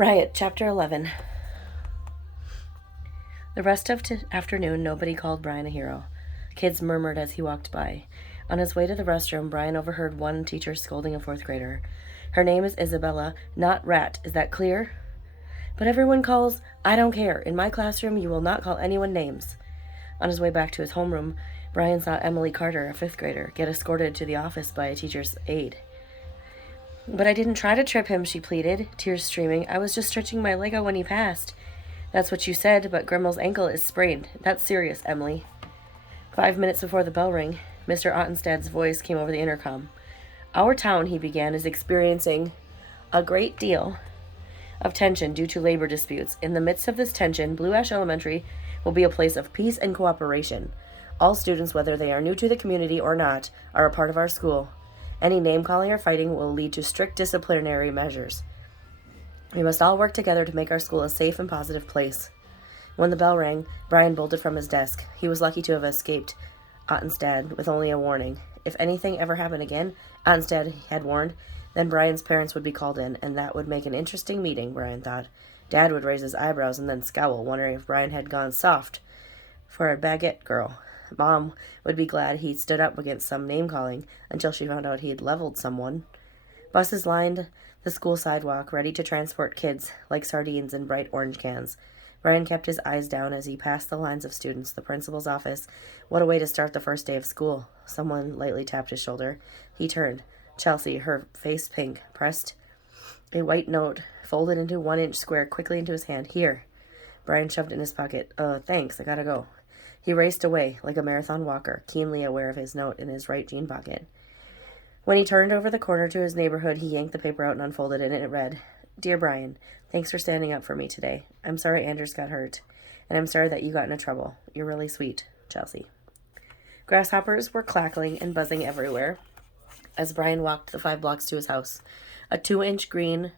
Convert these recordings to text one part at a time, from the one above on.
Riot Chapter 11. The rest of afternoon, nobody called Brian a hero. Kids murmured as he walked by. On his way to the restroom, Brian overheard one teacher scolding a fourth grader. Her name is Isabella, not Rat. Is that clear? But everyone calls. I don't care. In my classroom, you will not call anyone names. On his way back to his homeroom, Brian saw Emily Carter, a fifth grader, get escorted to the office by a teacher's aide. But I didn't try to trip him, she pleaded, tears streaming. I was just stretching my leg out when he passed. That's what you said, but Grimmel's ankle is sprained. That's serious, Emily. 5 minutes before the bell rang, Mr. Ottenstad's voice came over the intercom. Our town, he began, is experiencing a great deal of tension due to labor disputes. In the midst of this tension, Blue Ash Elementary will be a place of peace and cooperation. All students, whether they are new to the community or not, are a part of our school. Any name-calling or fighting will lead to strict disciplinary measures. We must all work together to make our school a safe and positive place. When the bell rang, Brian bolted from his desk. He was lucky to have escaped Ottenstad with only a warning. If anything ever happened again, Ottenstad had warned, then Brian's parents would be called in, and that would make an interesting meeting, Brian thought. Dad would raise his eyebrows and then scowl, wondering if Brian had gone soft for a baguette girl. Mom would be glad he'd stood up against some name-calling until she found out he'd leveled someone. Buses lined the school sidewalk, ready to transport kids like sardines in bright orange cans. Brian kept his eyes down as he passed the lines of students, the principal's office. What a way to start the first day of school. Someone lightly tapped his shoulder. He turned. Chelsea, her face pink, pressed a white note folded into 1-inch square quickly into his hand. Here. Brian shoved it in his pocket. Thanks, I gotta go. He raced away, like a marathon walker, keenly aware of his note in his right jean pocket. When he turned over the corner to his neighborhood, he yanked the paper out and unfolded it, and it read, Dear Brian, thanks for standing up for me today. I'm sorry Anders got hurt, and I'm sorry that you got into trouble. You're really sweet, Chelsea. Grasshoppers were cackling and buzzing everywhere as Brian walked the 5 blocks to his house. A 2-inch green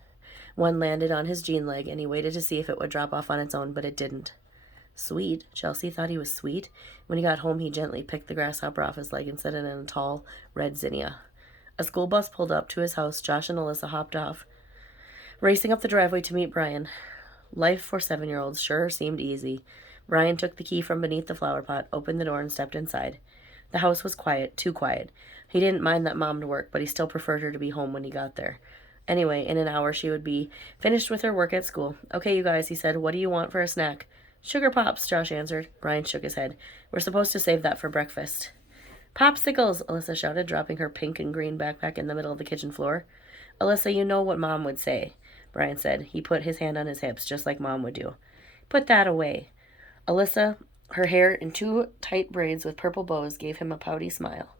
one landed on his jean leg, and he waited to see if it would drop off on its own, but it didn't. Sweet. Chelsea thought he was sweet. When he got home, he gently picked the grasshopper off his leg and set it in a tall, red zinnia. A school bus pulled up to his house. Josh and Alyssa hopped off, racing up the driveway to meet Brian. Life for 7-year-olds sure seemed easy. Brian took the key from beneath the flower pot, opened the door, and stepped inside. The house was quiet, too quiet. He didn't mind that Mom to work, but he still preferred her to be home when he got there. Anyway, in an hour she would be finished with her work at school. Okay, you guys, he said, what do you want for a snack? Sugar Pops, Josh answered. Brian shook his head. We're supposed to save that for breakfast. Popsicles, Alyssa shouted, dropping her pink and green backpack in the middle of the kitchen floor. Alyssa, you know what Mom would say, Brian said. He put his hand on his hips, just like Mom would do. Put that away. Alyssa, her hair in 2 tight braids with purple bows, gave him a pouty smile.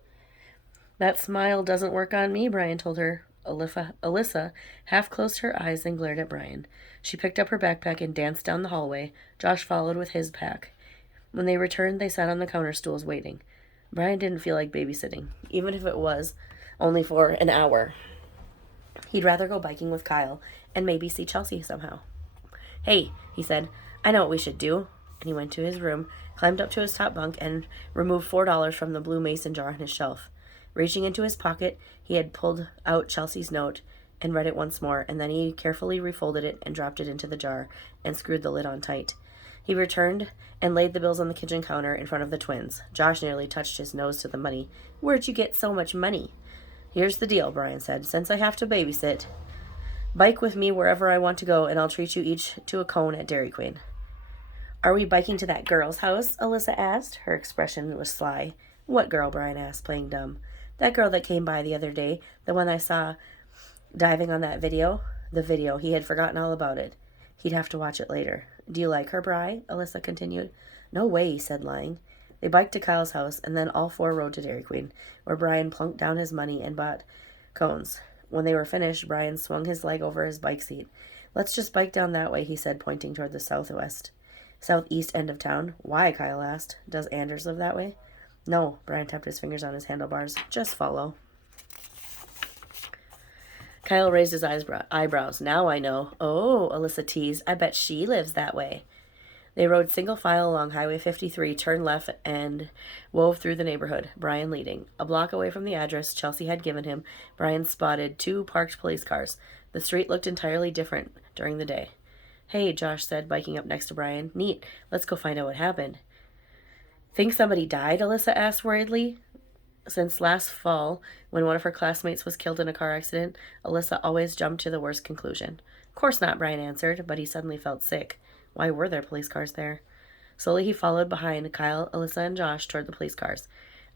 That smile doesn't work on me, Brian told her. Alyssa half closed her eyes and glared at Brian. She picked up her backpack and danced down the hallway. Josh followed with his pack. When they returned, they sat on the counter stools waiting. Brian didn't feel like babysitting, even if it was only for an hour. He'd rather go biking with Kyle and maybe see Chelsea somehow. Hey, he said, I know what we should do. And he went to his room, climbed up to his top bunk, and removed $4 from the blue mason jar on his shelf. Reaching into his pocket, he had pulled out Chelsea's note and read it once more, and then he carefully refolded it and dropped it into the jar and screwed the lid on tight. He returned and laid the bills on the kitchen counter in front of the twins. Josh nearly touched his nose to the money. Where'd you get so much money? Here's the deal, Brian said. Since I have to babysit, bike with me wherever I want to go, and I'll treat you each to a cone at Dairy Queen. Are we biking to that girl's house? Alyssa asked. Her expression was sly. What girl? Brian asked, playing dumb. That girl that came by the other day, the one I saw diving on that video. The video. He had forgotten all about it. He'd have to watch it later. Do you like her, Bri? Alyssa continued. No way, he said, lying. They biked to Kyle's house, and then all 4 rode to Dairy Queen, where Brian plunked down his money and bought cones. When they were finished, Brian swung his leg over his bike seat. Let's just bike down that way, he said, pointing toward the southeast end of town. Why? Kyle asked. Does Anders live that way? No, Brian tapped his fingers on his handlebars. Just follow. Kyle raised his eyebrows. Now I know. Oh, Alyssa teased. I bet she lives that way. They rode single file along Highway 53, turned left, and wove through the neighborhood, Brian leading. A block away from the address Chelsea had given him, Brian spotted 2 parked police cars. The street looked entirely different during the day. Hey, Josh said, biking up next to Brian. Neat. Let's go find out what happened. Think somebody died? Alyssa asked worriedly. Since last fall, when one of her classmates was killed in a car accident, Alyssa always jumped to the worst conclusion. Of course not, Brian answered, but he suddenly felt sick. Why were there police cars there? Slowly he followed behind Kyle, Alyssa, and Josh toward the police cars.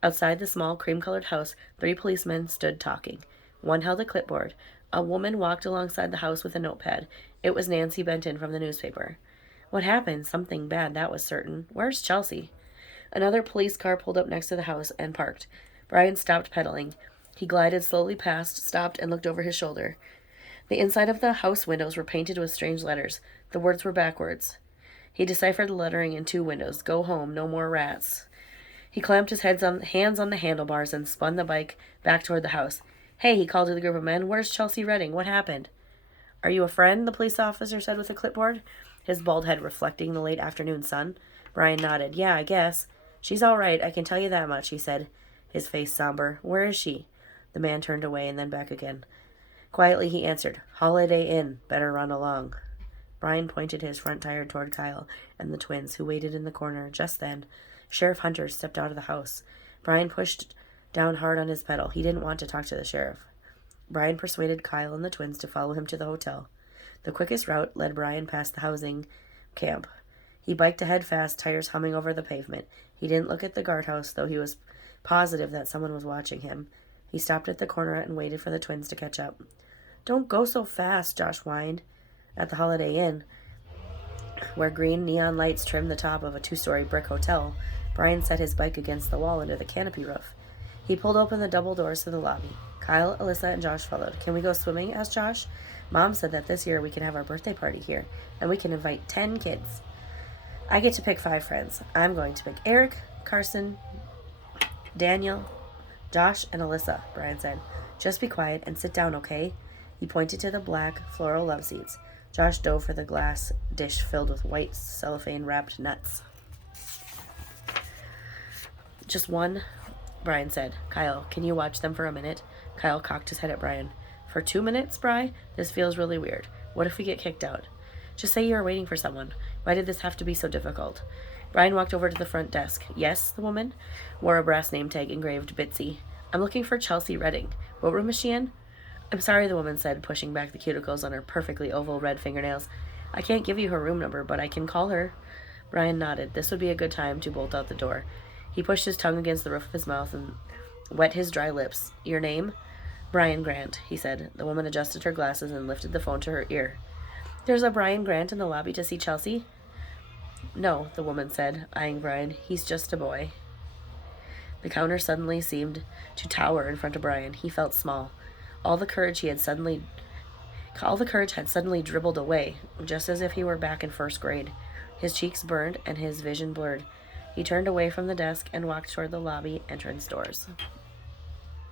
Outside the small, cream-colored house, 3 policemen stood talking. One held a clipboard. A woman walked alongside the house with a notepad. It was Nancy Benton from the newspaper. What happened? Something bad, that was certain. Where's Chelsea? Another police car pulled up next to the house and parked. Brian stopped pedaling. He glided slowly past, stopped, and looked over his shoulder. The inside of the house windows were painted with strange letters. The words were backwards. He deciphered the lettering in 2 windows. Go home, no more rats. He clamped his hands on the handlebars and spun the bike back toward the house. Hey, he called to the group of men. Where's Chelsea Redding? What happened? Are you a friend? The police officer said with a clipboard, his bald head reflecting the late afternoon sun. Brian nodded. Yeah, I guess. She's all right, I can tell you that much, he said, his face somber. Where is she? The man turned away and then back again. Quietly he answered, Holiday Inn. Better run along. Brian pointed his front tire toward Kyle and the twins, who waited in the corner. Just then, Sheriff Hunter stepped out of the house. Brian pushed down hard on his pedal. He didn't want to talk to the sheriff. Brian persuaded Kyle and the twins to follow him to the hotel. The quickest route led Brian past the housing camp. He biked ahead fast, tires humming over the pavement. He didn't look at the guardhouse, though he was positive that someone was watching him. He stopped at the corner and waited for the twins to catch up. Don't go so fast, Josh whined. At the Holiday Inn, where green neon lights trimmed the top of a 2-story brick hotel, Brian set his bike against the wall under the canopy roof. He pulled open the double doors to the lobby. Kyle, Alyssa, and Josh followed. Can we go swimming? Asked Josh. Mom said that this year we can have our birthday party here, and we can invite 10 kids. I get to pick 5 friends. I'm going to pick Eric, Carson, Daniel, Josh, and Alyssa, Brian said. Just be quiet and sit down, okay? He pointed to the black floral love seats. Josh dove for the glass dish filled with white cellophane-wrapped nuts. Just one, Brian said. Kyle, can you watch them for a minute? Kyle cocked his head at Brian. For 2 minutes, Bri? This feels really weird. What if we get kicked out? Just say you are waiting for someone. Why did this have to be so difficult? Brian walked over to the front desk. Yes, the woman wore a brass name tag engraved Bitsy. I'm looking for Chelsea Redding. What room is she in? I'm sorry, the woman said, pushing back the cuticles on her perfectly oval red fingernails. I can't give you her room number, but I can call her. Brian nodded. This would be a good time to bolt out the door. He pushed his tongue against the roof of his mouth and wet his dry lips. Your name? Brian Grant, he said. The woman adjusted her glasses and lifted the phone to her ear. There's a Brian Grant in the lobby to see Chelsea? No, the woman said, eyeing Brian. He's just a boy. The counter suddenly seemed to tower in front of Brian. He felt small. All the courage had suddenly dribbled away, just as if he were back in first grade. His cheeks burned and his vision blurred. He turned away from the desk and walked toward the lobby entrance doors.